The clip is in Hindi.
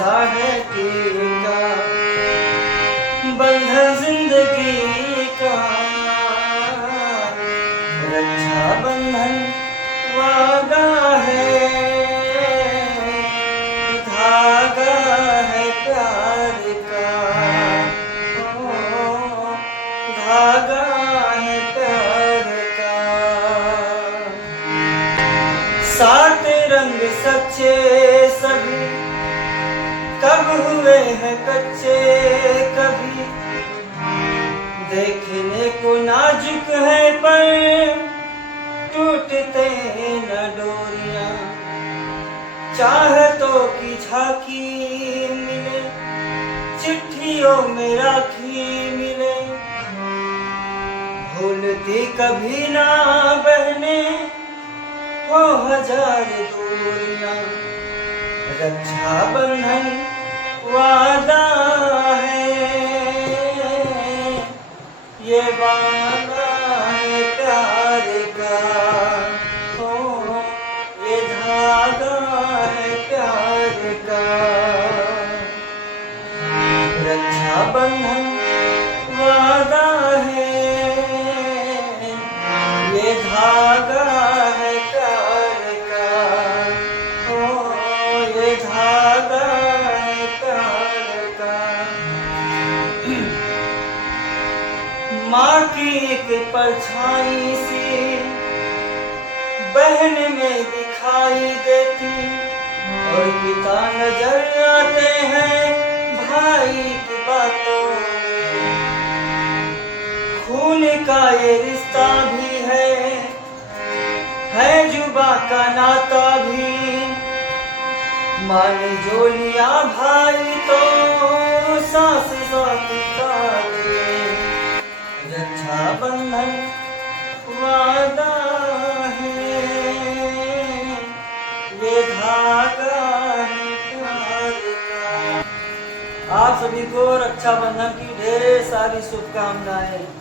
सा है टीका, बंधन जिंदगी का, रक्षा बंधन वादा है, धागा है प्यार का, ओ, धागा है प्यार का। सात रंग सच्चे सभी कब हुए हैं कच्चे कभी, देखने को नाजुक है पर टूटते न डोरियां, चाहतों की झांकी मिले, चिट्ठियों में राखी मिले, भूलती कभी ना बहने वो हजार दूरियां, रक्षा बंधन वादा है, ये वादा है प्यार का, ओ ये धागा है प्यार का, रक्षा बंधन वादा है, ये धागा है प्यार का, ओ ये धागा है प्यार का। माँ की एक परछाई सी बहन में दिखाई देती, और पिता नजर आते हैं भाई की बातों में, खून का ये रिश्ता भी है जुबा का नाता भी, माँ ने जो लिया भाई तो सास साथ काटे, रक्षा बंधन वादा है, ये धागा है प्यार का। आप सभी को रक्षाबंधन की ढेर सारी शुभकामनाएं।